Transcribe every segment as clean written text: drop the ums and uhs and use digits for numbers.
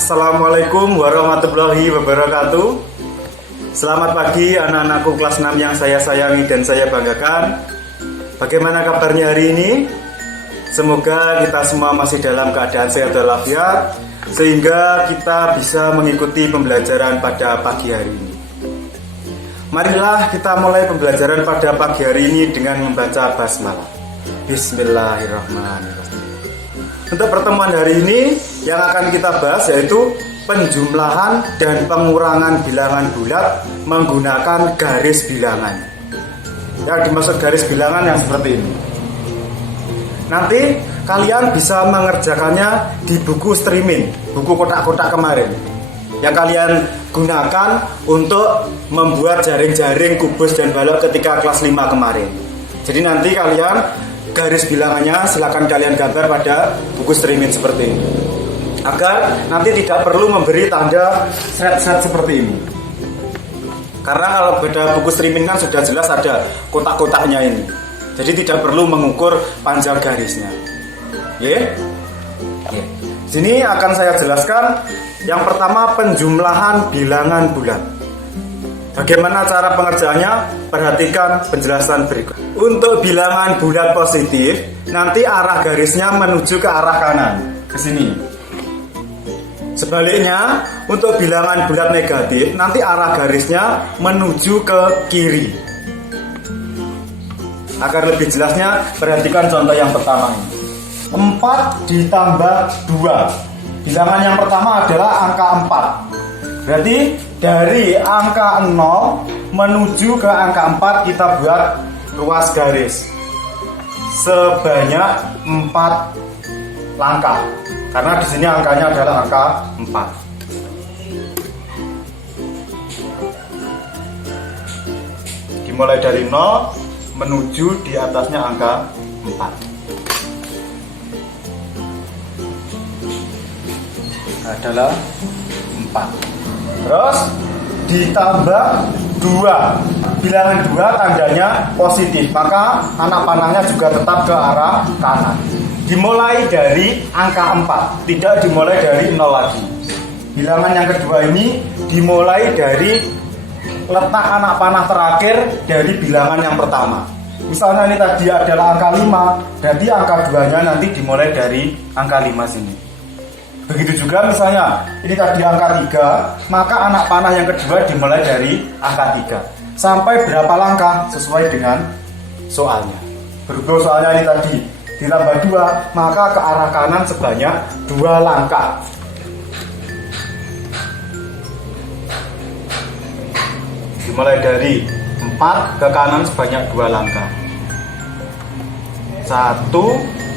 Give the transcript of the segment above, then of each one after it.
Assalamualaikum warahmatullahi wabarakatuh. Selamat pagi anak-anakku kelas 6 yang saya sayangi dan saya banggakan. Bagaimana kabarnya hari ini? Semoga kita semua masih dalam keadaan sehat walafiat, sehingga kita bisa mengikuti pembelajaran pada pagi hari ini. Marilah kita mulai pembelajaran pada pagi hari ini dengan membaca basmalah. Bismillahirrahmanirrahim. Untuk pertemuan hari ini yang akan kita bahas yaitu penjumlahan dan pengurangan bilangan bulat menggunakan garis bilangan. Yang dimaksud garis bilangan yang seperti ini. Nanti kalian bisa mengerjakannya di buku streaming, buku kotak-kotak kemarin, yang kalian gunakan untuk membuat jaring-jaring kubus dan balok ketika kelas 5 kemarin. Jadi nanti kalian garis bilangannya silakan kalian gambar pada buku streaming seperti ini, agar nanti tidak perlu memberi tanda set-set seperti ini. Karena kalau pada buku streaming kan sudah jelas ada kotak-kotaknya ini, jadi tidak perlu mengukur panjang garisnya. Sini akan saya jelaskan. Yang pertama, penjumlahan bilangan bulat. Bagaimana cara pengerjaannya? Perhatikan penjelasan berikut. Untuk bilangan bulat positif, nanti arah garisnya menuju ke arah kanan, ke sini. Sebaliknya, untuk bilangan bulat negatif, nanti arah garisnya menuju ke kiri. Agar lebih jelasnya, perhatikan contoh yang pertama ini. 4 ditambah 2. Bilangan yang pertama adalah angka 4. Berarti dari angka 0 menuju ke angka 4 kita buat ruas garis sebanyak 4 langkah. Karena di sini angkanya adalah angka 4. Dimulai dari 0 menuju di atasnya angka 4. Adalah 4. Terus ditambah 2. Bilangan 2 tandanya positif, maka anak panahnya juga tetap ke arah kanan. Dimulai dari angka 4, tidak dimulai dari 0 lagi. Bilangan yang kedua ini dimulai dari letak anak panah terakhir dari bilangan yang pertama. Misalnya ini tadi adalah angka 5, jadi angka 2-nya nanti dimulai dari angka 5 sini. Begitu juga misalnya ini tadi angka 3, maka anak panah yang kedua dimulai dari angka 3. Sampai berapa langkah sesuai dengan soalnya. Berhubung soalnya ini tadi ditambah 2, maka ke arah kanan sebanyak 2 langkah. Dimulai dari 4 ke kanan sebanyak 2 langkah. 1,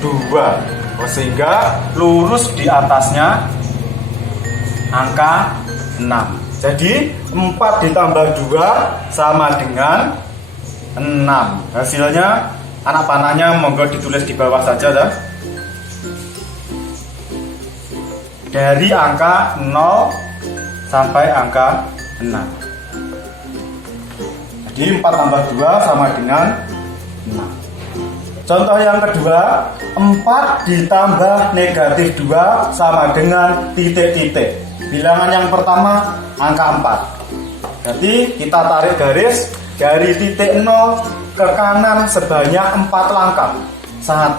2. Sehingga lurus di atasnya angka 6. Jadi 4 ditambah 2 sama dengan 6. Hasilnya anak panahnya monggo ditulis di bawah saja dah. Dari angka 0 sampai angka 6. Jadi 4 tambah 2 sama dengan 6. Contoh yang kedua, 4 ditambah negatif 2 sama dengan titik-titik. Bilangan yang pertama angka 4. Jadi kita tarik garis dari titik 0 ke kanan sebanyak 4 langkah. 1,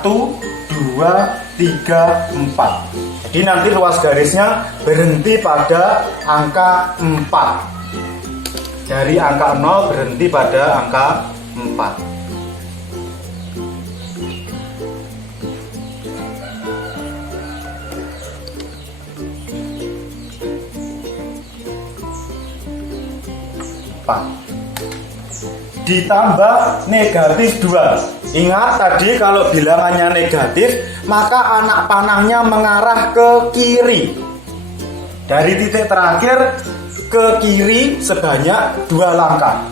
2, 3, 4. Jadi nanti ruas garisnya berhenti pada angka 4. Dari angka 0 berhenti pada angka 4. Ditambah negatif 2. Ingat tadi kalau bilangannya negatif, maka anak panahnya mengarah ke kiri. Dari titik terakhir ke kiri sebanyak 2 langkah.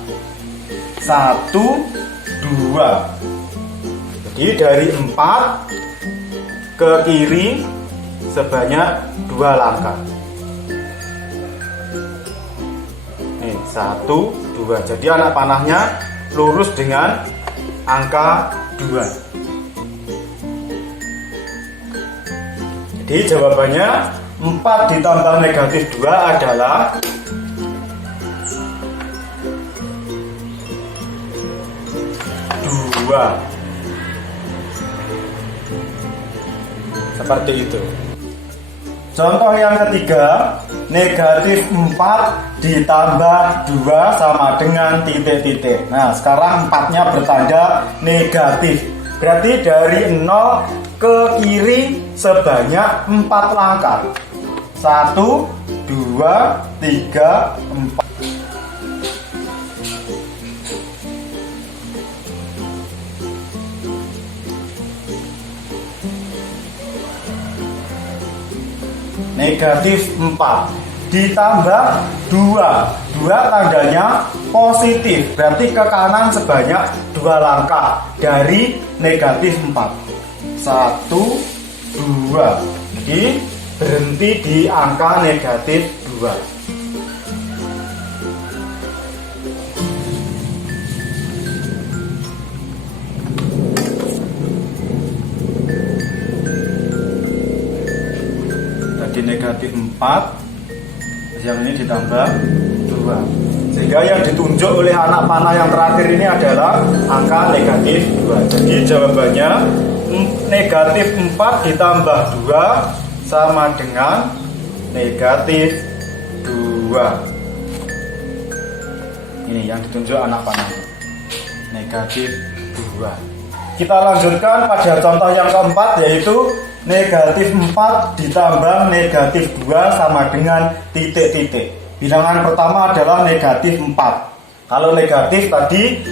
1, 2. Jadi dari 4 ke kiri sebanyak 2 langkah. 1, 2. Jadi anak panahnya lurus dengan angka 2. Jadi jawabannya 4 ditambah negatif 2 adalah 2. Seperti itu. Contoh yang ketiga, negatif 4 ditambah 2 sama dengan titik-titik. Nah, sekarang 4-nya bertanda negatif. Berarti dari 0 ke kiri sebanyak 4 langkah. 1, 2, 3, 4. Negatif 4 ditambah 2. 2 tandanya positif, berarti ke kanan sebanyak 2 langkah dari negatif 4. 1, 2. Jadi berhenti di angka negatif 2. Tadi negatif 4, yang ini ditambah 2, sehingga yang ditunjuk oleh anak panah yang terakhir ini adalah angka negatif 2. Jadi jawabannya negatif 4 ditambah 2 sama dengan negatif 2. Ini yang ditunjuk anak panah, negatif 2. Kita lanjutkan pada contoh yang keempat, yaitu negatif 4 ditambah negatif 2 sama dengan titik-titik. Bilangan pertama adalah negatif 4. Kalau negatif tadi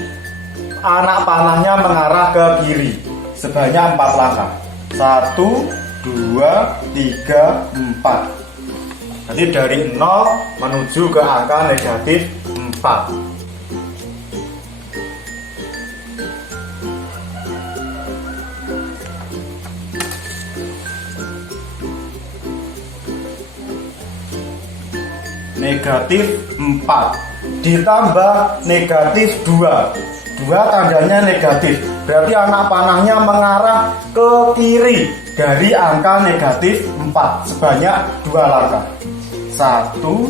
anak panahnya mengarah ke kiri sebanyak 4 langkah. 1, 2, 3, 4. Jadi dari 0 menuju ke angka negatif 4. Negatif 4 ditambah negatif 2. 2 tandanya negatif, berarti anak panahnya mengarah ke kiri dari angka negatif 4 sebanyak 2 langkah. 1,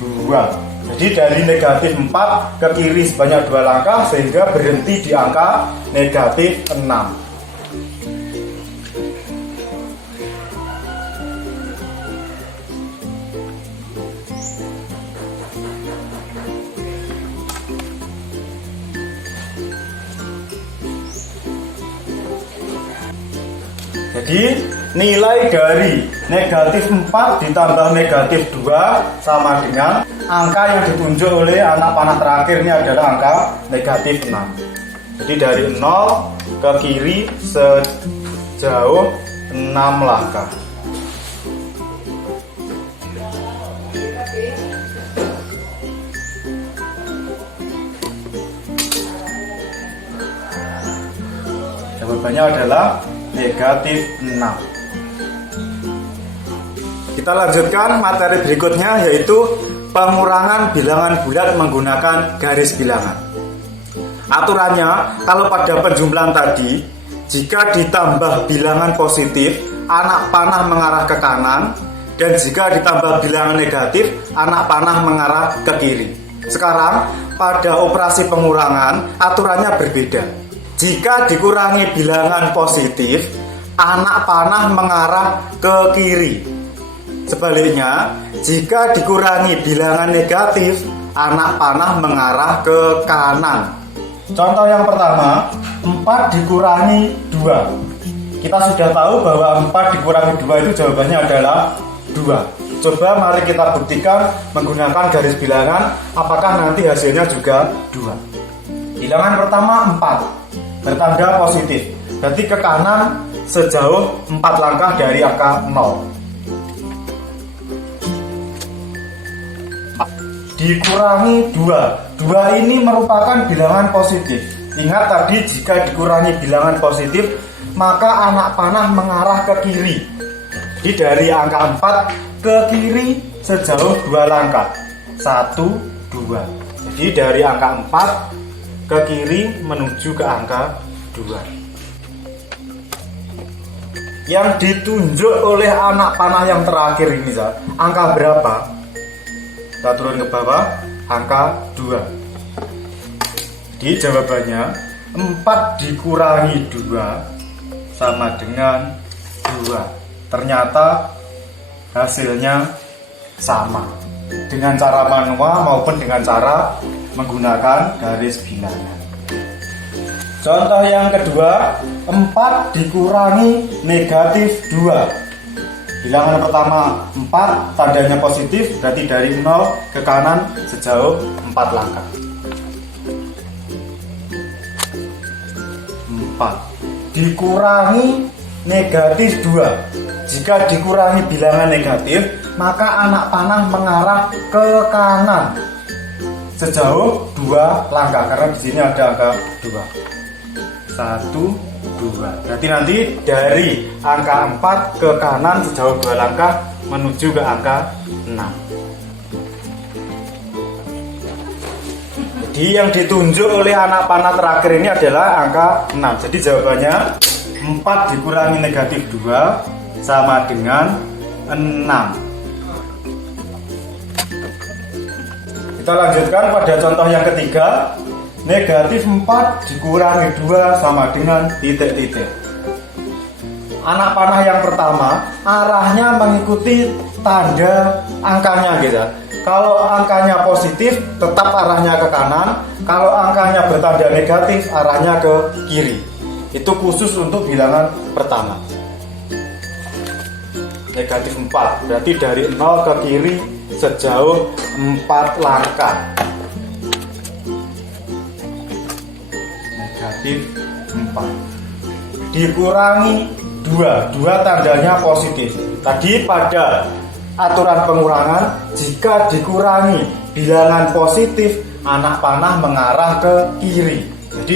2. Jadi dari negatif 4 ke kiri sebanyak 2 langkah, sehingga berhenti di angka negatif 6. Jadi nilai dari negatif 4 ditambah negatif 2 sama dengan angka yang ditunjuk oleh anak panah terakhir ini adalah angka negatif 6. Jadi dari 0 ke kiri sejauh 6 langkah. Jawabannya adalah negatif 6. Kita lanjutkan materi berikutnya, yaitu pengurangan bilangan bulat menggunakan garis bilangan. Aturannya, kalau pada penjumlahan tadi, jika ditambah bilangan positif, anak panah mengarah ke kanan, dan jika ditambah bilangan negatif, anak panah mengarah ke kiri. Sekarang, pada operasi pengurangan, aturannya berbeda. Jika dikurangi bilangan positif, anak panah mengarah ke kiri. Sebaliknya, jika dikurangi bilangan negatif, anak panah mengarah ke kanan. Contoh yang pertama, 4 dikurangi 2. Kita sudah tahu bahwa 4 dikurangi 2 itu jawabannya adalah 2. Coba mari kita buktikan menggunakan garis bilangan, apakah nanti hasilnya juga 2. Bilangan pertama 4. Bertanda positif, berarti ke kanan sejauh 4 langkah dari angka 0. Dikurangi 2. 2 ini merupakan bilangan positif. Ingat tadi, jika dikurangi bilangan positif, maka anak panah mengarah ke kiri. Jadi dari angka 4 ke kiri sejauh 2 langkah. 1, 2. Jadi dari angka 4 ke kiri menuju ke angka 2. Yang ditunjuk oleh anak panah yang terakhir ini, angka berapa? Kita turun ke bawah, angka 2. Jadi jawabannya 4 dikurangi 2 sama dengan 2. Ternyata hasilnya sama dengan cara manual maupun dengan cara menggunakan garis bilangan. Contoh yang kedua, 4 dikurangi negatif 2. Bilangan pertama 4, tandanya positif, berarti dari 0 ke kanan sejauh 4 langkah. 4 dikurangi negatif 2. Jika dikurangi bilangan negatif, maka anak panah mengarah ke kanan sejauh 2 langkah, karena di sini ada angka 2. 1, 2. Berarti nanti dari angka 4 ke kanan sejauh 2 langkah menuju ke angka 6. Jadi yang ditunjuk oleh anak panah terakhir ini adalah angka 6. Jadi jawabannya 4 dikurangi negatif 2 sama dengan 6. Kita lanjutkan pada contoh yang ketiga. Negatif 4 dikurangi 2 sama dengan titik-titik. Anak panah yang pertama arahnya mengikuti tanda angkanya gitu. Kalau angkanya positif tetap arahnya ke kanan, kalau angkanya bertanda negatif arahnya ke kiri. Itu khusus untuk bilangan pertama. Negatif 4 berarti dari 0 ke kiri sejauh 4 langkah. Negatif 4 dikurangi 2 tandanya positif. Tadi pada aturan pengurangan, jika dikurangi bilangan positif, anak panah mengarah ke kiri. Jadi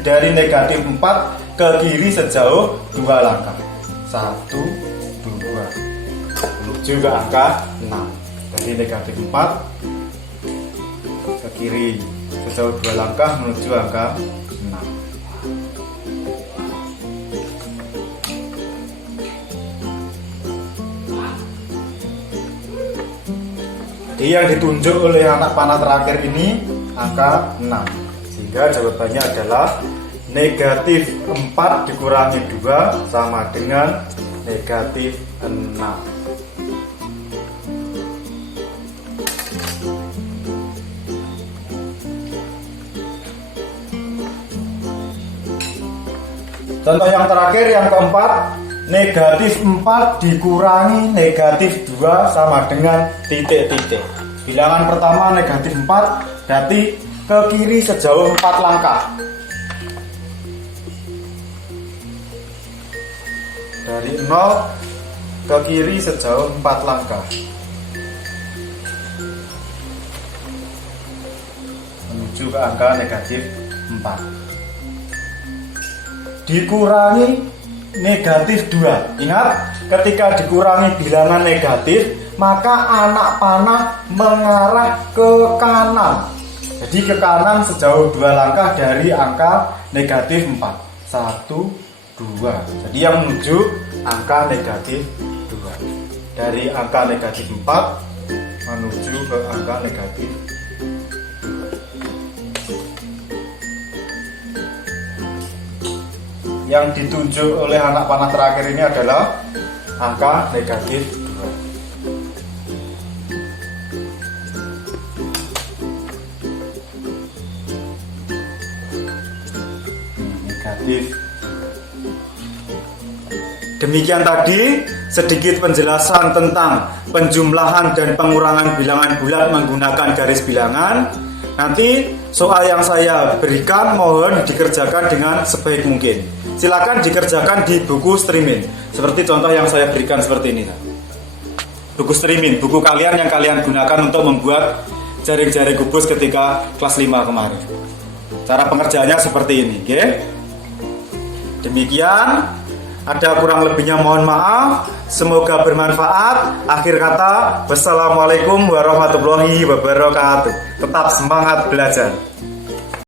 dari negatif 4 ke kiri sejauh 2 langkah. 1, 2 menuju ke angka 6. Dari negatif 4 ke kiri sejauh 2 langkah menuju angka 6. Jadi yang ditunjuk oleh anak panah terakhir ini angka 6. Sehingga jawabannya adalah negatif 4 dikurangi 2 sama dengan negatif 6. Contoh yang terakhir, yang keempat, negatif 4 dikurangi negatif 2 sama dengan titik-titik. Bilangan pertama negatif 4, berarti ke kiri sejauh 4 langkah. Dari 0 ke kiri sejauh 4 langkah. Menuju ke angka negatif 4. Dikurangi negatif 2. Ingat, ketika dikurangi bilangan negatif, maka anak panah mengarah ke kanan. Jadi ke kanan sejauh 2 langkah dari angka negatif 4. 1, 2. Jadi yang menuju angka negatif 2. Dari angka negatif 4 menuju ke angka negatif 2. Yang ditunjuk oleh anak panah terakhir ini adalah angka negatif 2. Negatif. Demikian tadi sedikit penjelasan tentang penjumlahan dan pengurangan bilangan bulat menggunakan garis bilangan. Nanti soal yang saya berikan mohon dikerjakan dengan sebaik mungkin. Silakan dikerjakan di buku streaming. Seperti contoh yang saya berikan seperti ini. Buku streaming, buku kalian yang kalian gunakan untuk membuat jaring-jaring kubus ketika kelas 5 kemarin. Cara pengerjaannya seperti ini, oke? Demikian, ada kurang lebihnya mohon maaf. Semoga bermanfaat. Akhir kata, wassalamualaikum warahmatullahi wabarakatuh. Tetap semangat belajar.